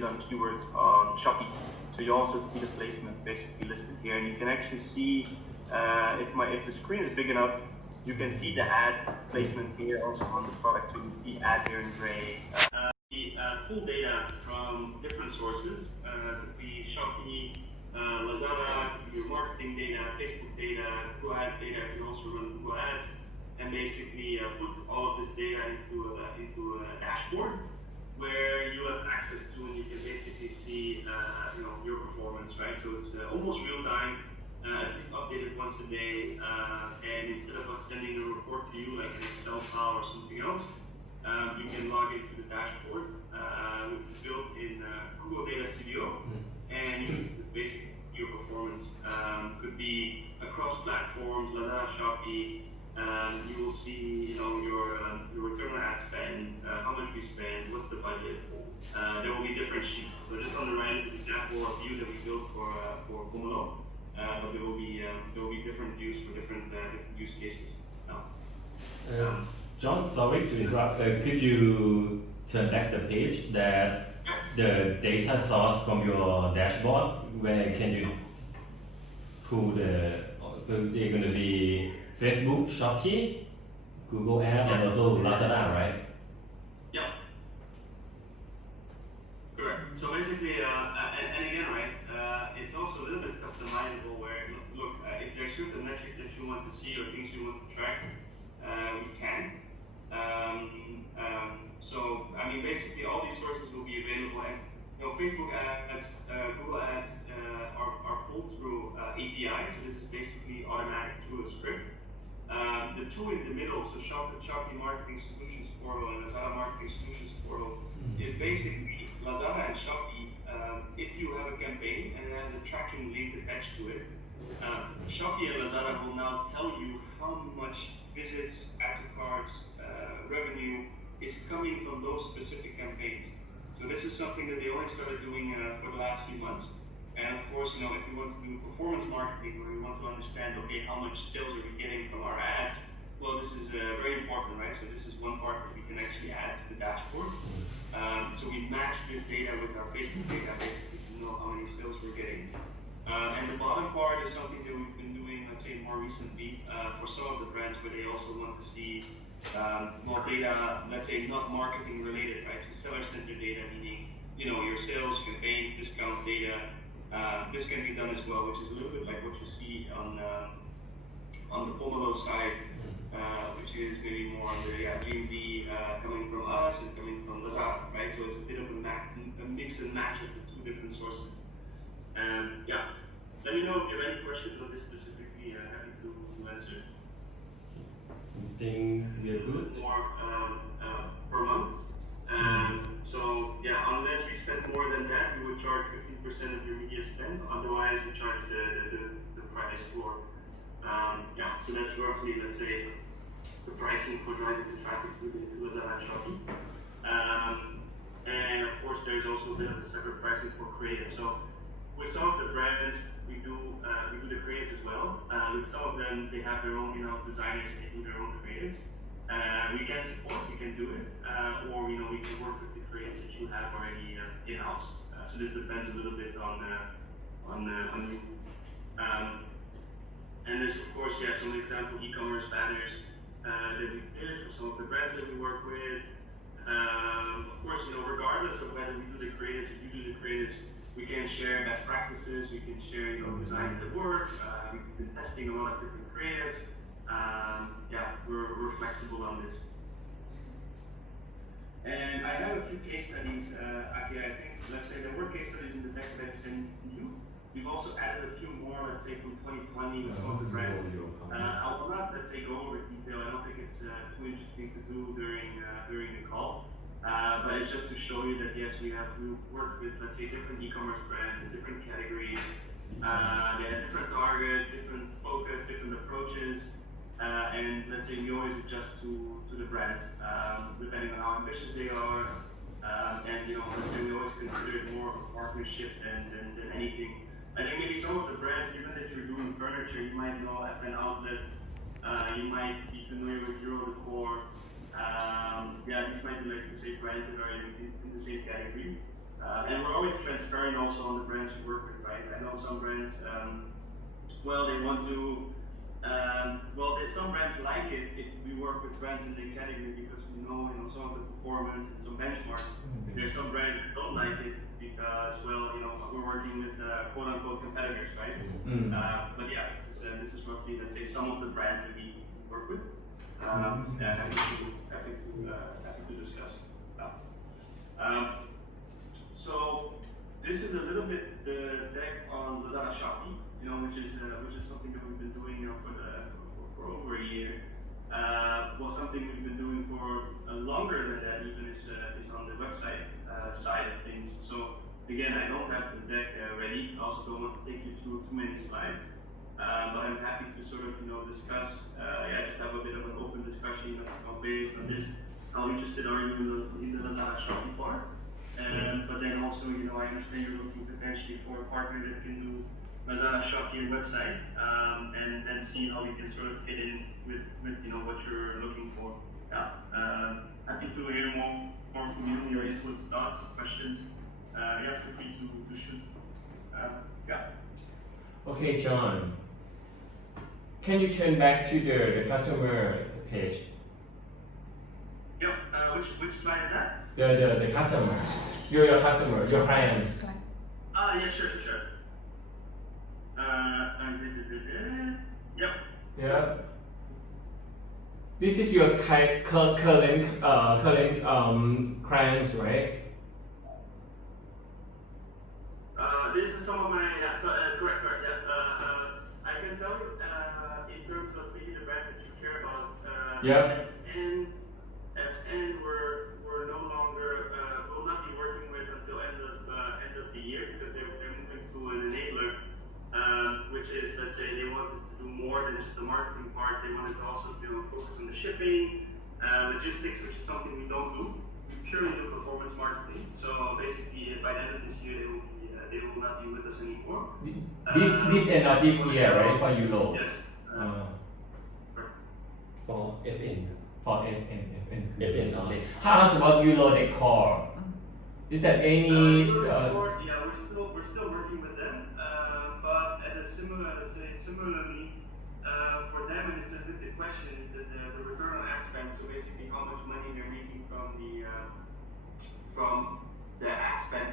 bid on keywords on Shopee. So you also see the placement basically listed here, and you can actually see if the screen is big enough, you can see the ad placement here also on the product. So you see ad here in gray. We pull data from different sources. Could be Shopee, Lazada, could be your marketing data, Facebook data, Google Ads data. You can also run Google Ads, and basically put all of this data into a dashboard where you have access to, and you can basically see your performance, right? So it's almost real time, at least updated once a day, and instead of us sending a report to you like an Excel file or something else, you can log into the dashboard, which is built in Google Data Studio, and you can basically your performance. Could be across platforms, Lazada, Shopee. You will see, your return on ad spend, how much we spend, what's the budget. There will be different sheets. So just on the right, an example of view that we built for Pomelo, but there will be different views for different use cases. John, sorry to interrupt. Could you turn back the page that the data source from your dashboard? Where can you pull so they're going to be Facebook, Shopee, Google Ads, and also Lazada, right? Yeah. Correct. So basically, and again, right, it's also a little bit customizable where, look, if there's certain metrics that you want to see or things you want to track, we can. So, I mean, basically all these sources will be available, and Facebook ads, Google ads are pulled through API, so this is basically automatic through a script. The two in the middle, so Shopee Marketing Solutions Portal and Lazada Marketing Solutions Portal, is basically Lazada and Shopee. If you have a campaign and it has a tracking link attached to it, Shopee and Lazada will now tell you how much visits, add to carts, revenue is coming from those specific campaigns. So this is something that they only started doing for the last few months. And of course, if you want to do performance marketing, where you want to understand, okay, how much sales are we getting from our ads? Well, this is very important, right? So this is one part that we can actually add to the dashboard. So we match this data with our Facebook data, basically, to know how many sales we're getting. And the bottom part is something that we've been doing, let's say, more recently for some of the brands, where they also want to see more data, let's say, not marketing related, right? So seller center data, meaning, your sales, campaigns, discounts data. This can be done as well, which is a little bit like what you see on the Pomelo side, which is maybe more on the GMV coming from us and coming from Lazada, right? So it's a bit of a mix and match of the two different sources. Let me know if you have any questions on this specifically. Happy to answer. I think we are good. More per month. So unless we spend more than that, we would charge 15% of your media spend. Otherwise, we charge the price floor. So that's roughly, let's say, the pricing for driving the traffic to Lazada and Shopee. And of course, there's also a bit of a separate pricing for creative. So with some of the brands, we do the creatives as well. With some of them, they have their own in-house designers and they do their own creatives. We can support, we can do it, or we can work with the creatives that you have already in-house. So this depends a little bit on you. And there's of course some example e-commerce banners that we did for some of the brands that we work with. Of course, regardless of whether we do the creatives or you do the creatives, we can share best practices. We can share designs that work. We've been testing a lot of different creatives. We're flexible on this. And I have a few case studies. Aki, I think, let's say there were case studies in the deck that I sent you. We've also added a few more, let's say from 2020 with some of the brands. I will not, let's say, go over detail. I don't think it's too interesting to do during the call. But it's just to show you that yes, we worked with, let's say, different e-commerce brands in different categories. They had different targets, different focus, different approaches. And let's say we always adjust to the brands, depending on how ambitious they are. And let's say we always consider it more of a partnership than anything. I think maybe some of the brands, even that you're doing furniture, you might know FN Outlet, you might be familiar with Euro Decor. These might be, let's say, brands that are in the same category. And we're always transparent also on the brands we work with, right? I know some brands, well, they want to, some brands like it if we work with brands in the category because we know, some of the performance and some benchmarks. There's some brands that don't like it because, well, we're working with quote unquote competitors, right? But yeah, this is roughly, let's say, some of the brands that we work with. Happy to discuss. So this is a little bit the deck on Lazada Shopee, which is something that we've been doing for over a year. Something we've been doing for longer than that even is on the website side of things. So again, I don't have the deck ready. I also don't want to take you through too many slides, but I'm happy to sort of discuss. Just have a bit of an open discussion based on this. How interested are you in the Lazada Shopee part? But then also, I understand you're looking potentially for a partner that can do Lazada Shopee and website, and then see how we can sort of fit in with what you're looking for. Happy to hear more from you, your inputs, thoughts, questions. Feel free to shoot. Okay, John. Can you turn back to the customer page? Yep. Which slide is that? The customer, your customer, your clients. Yeah, sure. Yep. Yeah. This is your current clients, right? This is some of my correct. Yeah. I can tell you in terms of maybe the brands that you care about. FN we're no longer will not be working with until end of the year because they're moving to an enabler, which is, let's say, they wanted to do more than just the marketing part. They wanted to also focus on the shipping, logistics, which is something we don't do. We purely do performance marketing. So basically, by the end of this year, they will not be with us anymore. This end of this year, right? For Euro. Yes. For FN. For FN. FN only. How about Euro Decor? Is that any? We're still working with them, but at a similarly, for them, and it's a bit the question is that the return on ad spend. So basically, how much money they're making from the ad spend